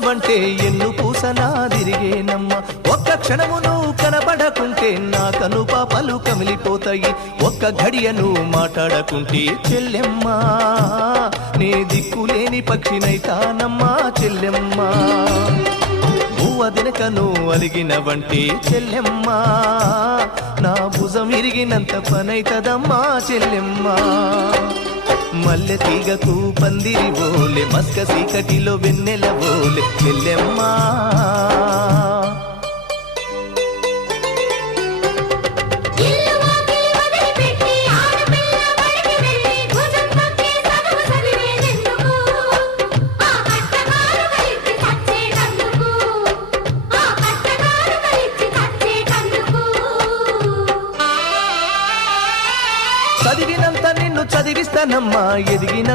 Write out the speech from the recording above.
కనబడవంటే ఎన్ను పూసనా తిరిగేనమ్మ. ఒక్క క్షణము నువ్వు కనబడకుంటే నా కను పాపలు కమిలిపోతాయి. ఒక్క ఘడియను మాట్లాడకుంటే చెల్లెమ్మా నే దిక్కులేని పక్షినైతానమ్మా చెల్లెమ్మా. నువ్వు దినకను అలిగినవంటే చెల్లెమ్మా నా భుజం ఇరిగినంత పనైతదమ్మా చెల్లెమ్మా. మల్లె తీగకు పందిరి ఓలే మస్క సీకటిలో వెన్నెల ఓలే చెల్లెమ్మా చదివినంత నిన్ను చదివిస్తానమ్మా. ఎదిగినంత